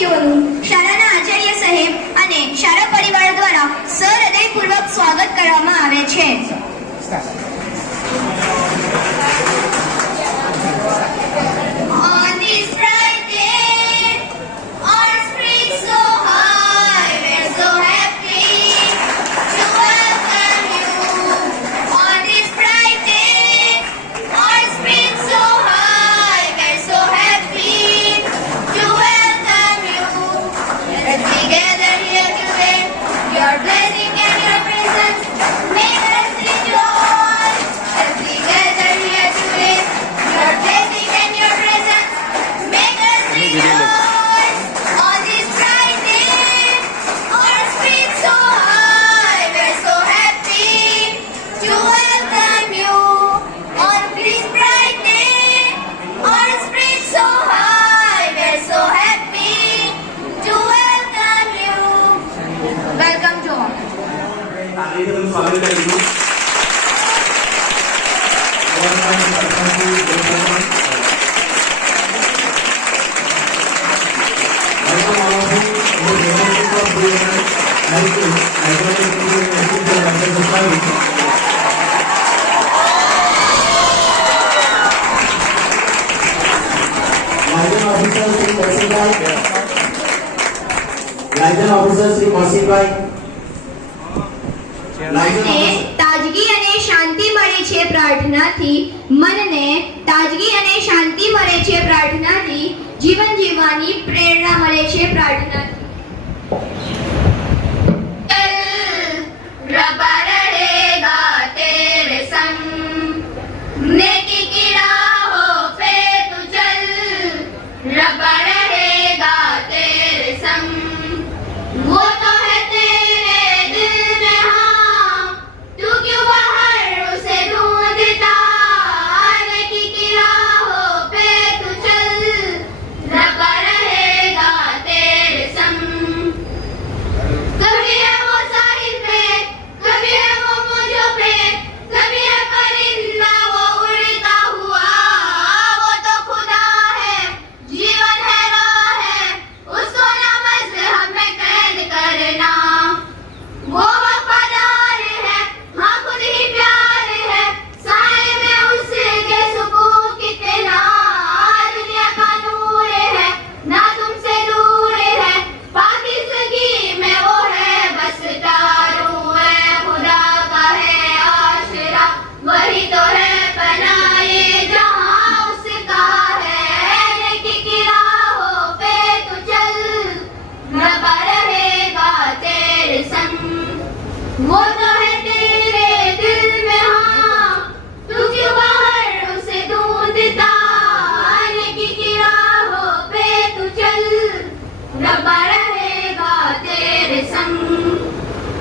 you and తెలియదు License officer Sri Masih Bhai મનને તાજગી અને શાંતિ મળે છે પ્રાર્થનાથી. મનને તાજગી અને શાંતિ મળે છે પ્રાર્થનાથી. જીવન જીવવાની પ્રેરણા મળે છે પ્રાર્થનાથી.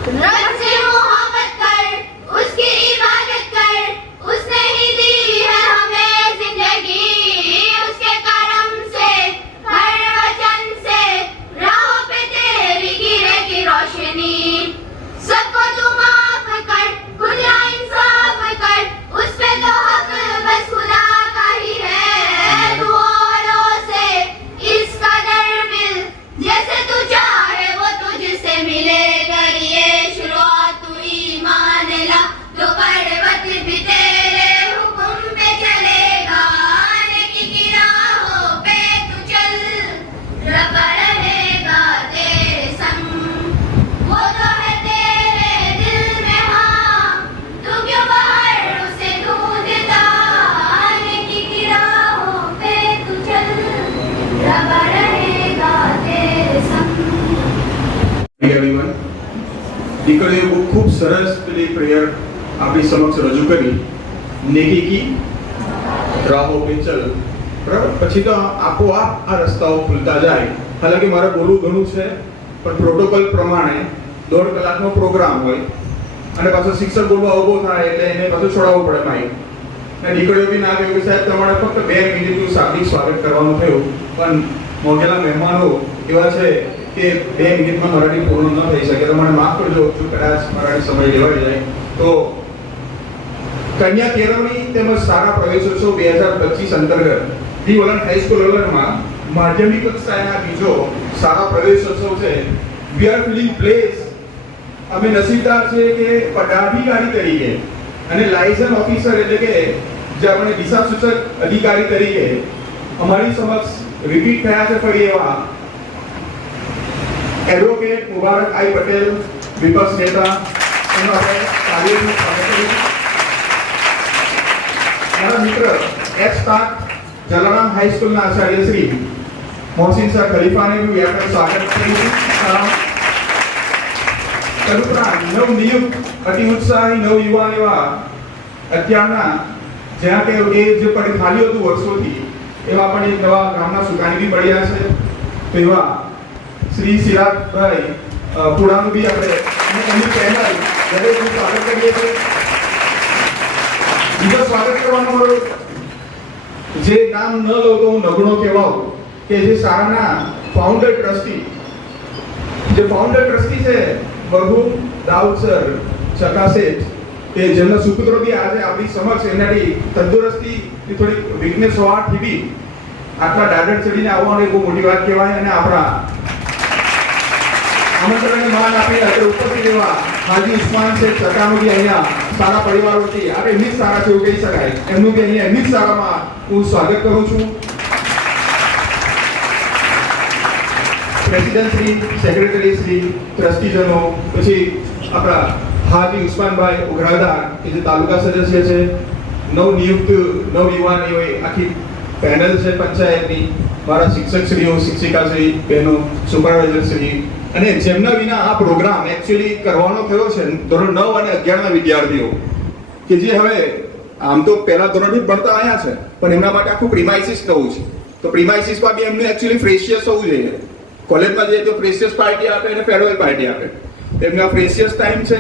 Right. એવરીવન દીકરીઓ બહુ ખૂબ સરસ પેલી પ્રેયર આપણી સમક્ષ રજૂ કરી. નેકી કી રાહો પે બરાબર? પછી તો આપોઆપ આ રસ્તાઓ ખુલતા જાય. હાલાકી મારે બોલવું ઘણું છે, પણ પ્રોટોકોલ પ્રમાણે દોઢ કલાકનો પ્રોગ્રામ હોય અને પાછો શિક્ષક બોલવા ઊભો થાય એટલે એને પાછો છોડાવવું પડે માઈક. અને દીકરીઓ બી ના કહ્યું કે સાહેબ, તમારે ફક્ત બે મિનિટનું શાબ્દિક સ્વાગત કરવાનું થયું. પણ મોગેલા મહેમાનો એવા છે કે બે મિનિટમાં મરાઠી પૂર્ણ ન થઈ શકે. તો મને માફ કરજો. છું કદાચ મરાઠી સમય લેવાઈ જાય. તો કન્યા કેળવણી તેમજ સારા પ્રવેશોત્સવ બે હજાર પચીસ અંતર્ગત ધી વલણ હાઈસ્કૂલ વલણમાં માધ્યમિક કક્ષાના બીજો સારા પ્રવેશોત્સવ છે. વી આર ફિલિંગ પ્લેસ અમે નસીબદાર છે કે પદાધિકારી તરીકે અને લાયસન્સ ઓફિસર એટલે કે જે આપણે દિશા સૂચક અધિકારી તરીકે અમારી સમક્ષ રિપીટ થયા છે ફરી એવા એડવોકેટ મુબારક આઈ પટેલ, વિપક્ષ નેતા, એનો આપણે કાર્યનું સ્વાગત મારા મિત્ર એસ પાક જલારામ હાઈસ્કૂલના આચાર્ય શ્રી મોહસિન શાહ ખલીફાને બી આપણે સ્વાગત સલામ. તદુપરાંત નવનિયુક્ત અતિ ઉત્સાહી નવયુવાન એવા અત્યારના જ્યાં કે એ જે પણ ખાલી હતું વર્ષોથી, એવા પણ એક નવા ગામના સુકાની બી મળ્યા છે. તો એવા શ્રી સિરાજભાઈ અ, બી આપણે અને એમની પેનલ દરેકનું સ્વાગત કરીએ છીએ. બીજો સ્વાગત કરવાનો મારો જે નામ ન લઉં તો હું નગણો કહેવાઉં કે જે શાળાના ફાઉન્ડર ટ્રસ્ટી જે ફાઉન્ડર ટ્રસ્ટી છે મરહુમ દાઉદ સર ચકાસેઠ કે જેમના સુપુત્રો બી આજે આપણી સમક્ષ એનાથી તંદુરસ્તી થોડી વીકનેસ હોવાથી બી આટલા દાદર ચડીને આવવાની બહુ મોટી વાત કહેવાય અને આપણા આમંત્રણને માન આપી અત્યારે ઉપસ્થિત એવા હાજી ઉસ્માન ચકાનો બી અહીંયા સારા પરિવારોથી આપણે એમની જ સારા છે કહી શકાય. એમનું બી અહીંયા એમની જ શાળામાં હું સ્વાગત કરું છું. પ્રેસિડેન્ટ શ્રી સેક્રેટરી શ્રી ટ્રસ્ટીજનો પછી આપણા હાજી ઉસ્માનભાઈ ઉઘરાદાર કે જે તાલુકા સદસ્ય છે, નવનિયુક્ત નવયુવાન એવી આખી પેનલ છે પંચાયતની. મારા શિક્ષકશ્રીઓ શિક્ષિકાશ્રી શિક્ષિકા શ્રી. બહેનો સુપરવાઇઝરશ્રી અને જેમના વિના આ પ્રોગ્રામ એકચ્યુઅલી કરવાનો થયો છે ધોરણ નવ અને અગિયારના વિદ્યાર્થીઓ. કે જે હવે આમ તો પહેલા ધોરણથી ભણતા આવ્યા છે, પણ એમના માટે આખું પ્રિમાઇસિસ થવું છે. તો પ્રિમાઇસિસમાં બી એમને એકચ્યુઅલી ફ્રેશિયસ હોવું જોઈએ. કોલેજમાં જઈએ તો ફ્રેશિયસ પાર્ટી આપે અને ફેરવેલ પાર્ટી આપે. એમના ફ્રેશિયસ ટાઈમ છે.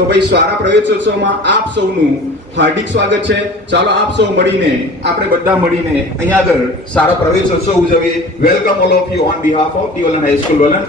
તો ભાઈ સારા પ્રવેશોત્સવમાં આપ સૌનું હાર્દિક સ્વાગત છે. ચાલો આપ સૌ મળીને, આપણે બધા મળીને અહીંયા આગળ સારા પ્રવેશોત્સવ ઉજવીએ. Welcome all of you on behalf of T Valan high school Valan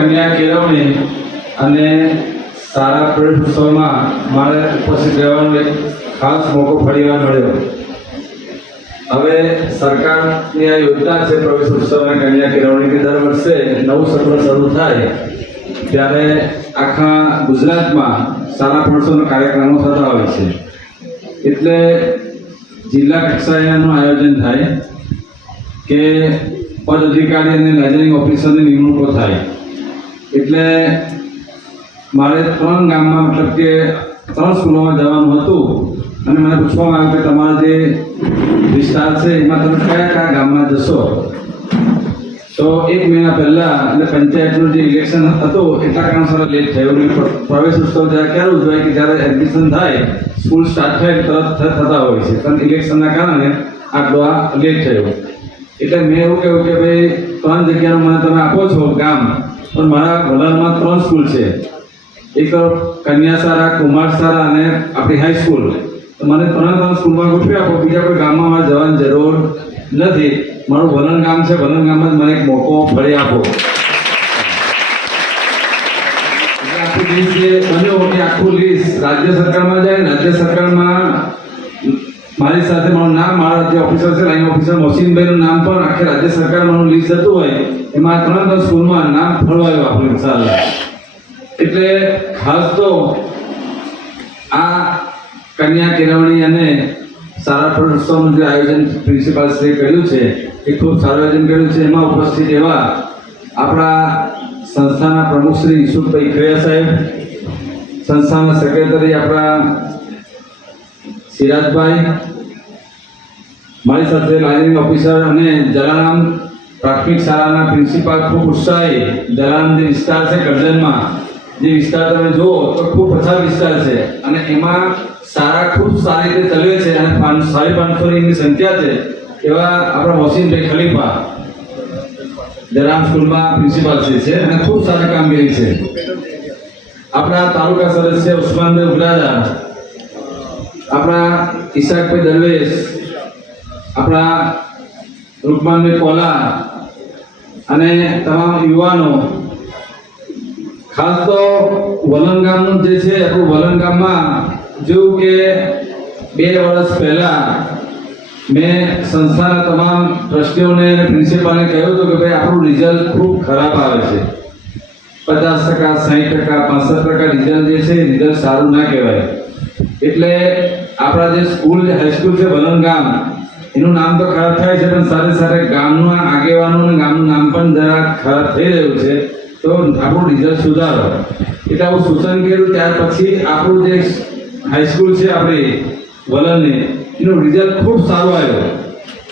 કન્યા કેળવણી અને સારા પ્રવેશોત્સવમાં મારે ઉપસ્થિત રહેવાનો એક ખાસ મોકો ફરીવાર મળ્યો. હવે સરકારની આ યોજના છે પ્રવેશ ઉત્સવ અને કન્યા કેળવણીની, દર વર્ષે નવું સત્ર શરૂ થાય ત્યારે આખા ગુજરાતમાં સારા પ્રવેશોના કાર્યક્રમો થતા હોય છે. એટલે જિલ્લા કક્ષાએ આનું આયોજન થાય કે પદ અધિકારી અને લાઇઝનિંગ ઓફિસરની નિમણૂકો થાય. એટલે મારે ત્રણ ગામમાં મતલબ કે ત્રણ સ્કૂલોમાં જવાનું હતું અને મને પૂછવામાં આવ્યું કે તમારા જે વિસ્તાર છે, એમાં તમે કયા કયા ગામમાં જશો? તો એક મહિના પહેલા એટલે પંચાયતનું જે ઇલેક્શન હતું, એટલા કારણસર લેટ થયું. પ્રવેશ ઉત્સવ જ્યારે ક્યારે ઉજવાય કે જ્યારે એડમિશન થાય સ્કૂલ સ્ટાર્ટ થાય તરત થતા હોય છે. પણ ઇલેક્શનના કારણે આટલો આ લેટ થયો. એટલે મેં એવું કહ્યું કે ભાઈ ત્રણ જગ્યાનું મને તમે આપો છો ગામ. પણ મારા વલણમાં ત્રણ સ્કૂલ છે. એક કન્યા કુમારસારા કુમાર અને આપણી હાઈસ્કૂલ મને ત્રણ ત્રણ સ્કૂલમાં ગોઠવી આપો. બીજા કોઈ ગામમાં મારે જવાની જરૂર નથી. મારું વલણ ગામ છે. વલણ ગામમાં જ મને એક મોકો ફરી આપો. આખું લિસ્ટ જે બન્યો કે આખું લિસ્ટ રાજ્ય સરકારમાં જાય રાજ્ય સરકારમાં મારી સાથે મારું નામ મારા જે ઓફિસર છે લાઈન ઓફિસર મોસીનભાઈનું નામ પણ આખી રાજ્ય સરકારનું લિસ્ટ હતું હોય. એમાં ત્રણ ત્રણ સ્કૂલમાં નામ ફળવાયું આપણું ઇન્શાલ્લાહ એટલે ખાસ તો આ કન્યા કેળવણી અને સારા પ્રદર્શનનું જે આયોજન પ્રિન્સિપાલ શ્રી કર્યું છે, એ ખૂબ સારું આયોજન કર્યું છે. એમાં ઉપસ્થિત એવા આપણા સંસ્થાના પ્રમુખ શ્રી ઈશુભાઈ ખેડા સાહેબ, સંસ્થાના સેક્રેટરી આપણા સિરાજભાઈ, મારી સાથે લાઇનિંગ ઓફિસર અને જલારામ પ્રાથમિક શાળાના પ્રિન્સિપાલ ખૂબ ઉત્સાહી, જલારામ જે વિસ્તાર છે ગર્જનમાં, જે વિસ્તાર તમે જુઓ તો ખૂબ પછાત વિસ્તાર છે અને એમાં શાળા ખૂબ સારી રીતે ચલાવે છે અને સાડી પાંચસોની સંખ્યા છે એવા આપણા મોસીનભાઈ ખલીફા, જલારામ સ્કૂલમાં પ્રિન્સિપાલ છે અને ખૂબ સારી કામગીરી છે. આપણા તાલુકા સદસ્ય ઉસ્માનભાઈ ઉગરાજા આપણા ઈશાકભાઈ દરવેશ, આપણા રૂપમાનભાઈ કોલા અને તમામ યુવાનો, ખાસ તો વલણ ગામનું જે છે આપણું વલણ ગામમાં જેવું કે બે વર્ષ પહેલા મેં સંસ્થાના તમામ ટ્રસ્ટીઓને અને પ્રિન્સિપાલને કહ્યું હતું કે ભાઈ, આપણું રિઝલ્ટ ખૂબ ખરાબ આવે છે. પચાસ ટકા, સાહીઠ ટકા, પાસઠ ટકા રિઝલ્ટ જે છે રિઝલ્ટ સારું ના કહેવાય. એટલે આપણા જે સ્કૂલ હાઈસ્કૂલ છે વલણ ગામ એનું નામ તો ખરાબ થાય છે, પણ સાથે સાથે ગામના આગેવાનો અને ગામનું નામ પણ જરા ખરાબ થઈ રહ્યું છે. તો આપણું રિઝલ્ટ સુધારો. એટલે આવું સૂચન કર્યું, ત્યાર પછી આપણું જે હાઈસ્કૂલ છે આપણી વલણની, એનું રિઝલ્ટ ખૂબ સારું આવ્યું.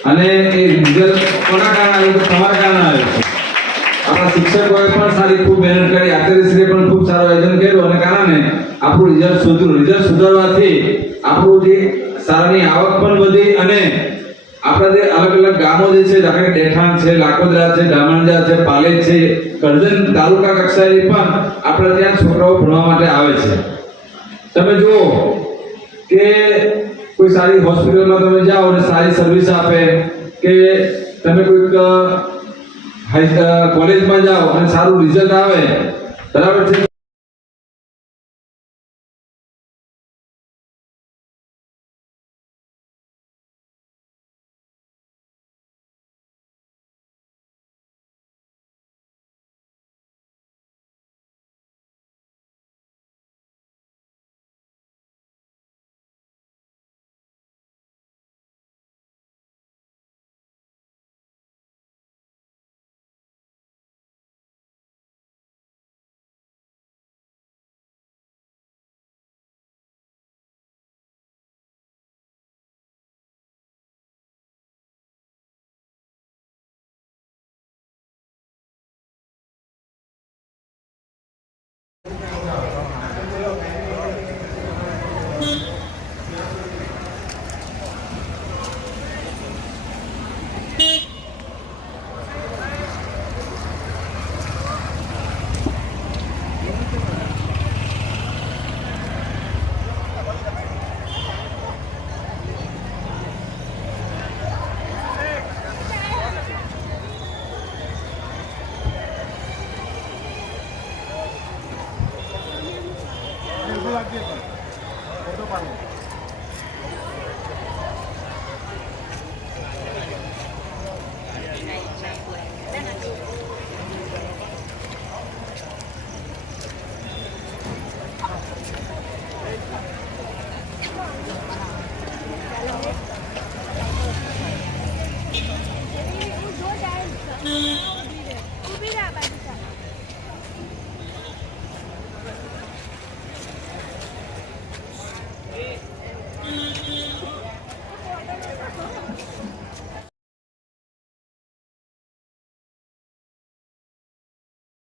અને એ રિઝલ્ટ કોના કારણે આવ્યું? તમારા કારણે આવ્યું આપણા શિક્ષકોએ પણ સારી ખૂબ મહેનત કરી, આચાર્યશ્રીએ પણ ખૂબ સારું આયોજન કર્યું અને કારણે આપણું રિઝલ્ટ સુધર્યું રિઝલ્ટ સુધારવાથી આપણું જે શાળાની આવક પણ વધી અને આપણા જે અલગ અલગ ગામો જે છે દાખલા ડેઠાણ છે લાકોદરા છે ડામણજા છે, પાલેજ છે, કરજણ તાલુકા કક્ષાએ પણ આપણા ત્યાં છોકરાઓ ભણવા માટે આવે છે. તમે જુઓ કે કોઈ સારી હોસ્પિટલમાં તમે જાઓ અને સારી સર્વિસ આપે કે તમે કોઈક કોલેજમાં જાઓ અને સારું રિઝલ્ટ આવે. બરાબર છે?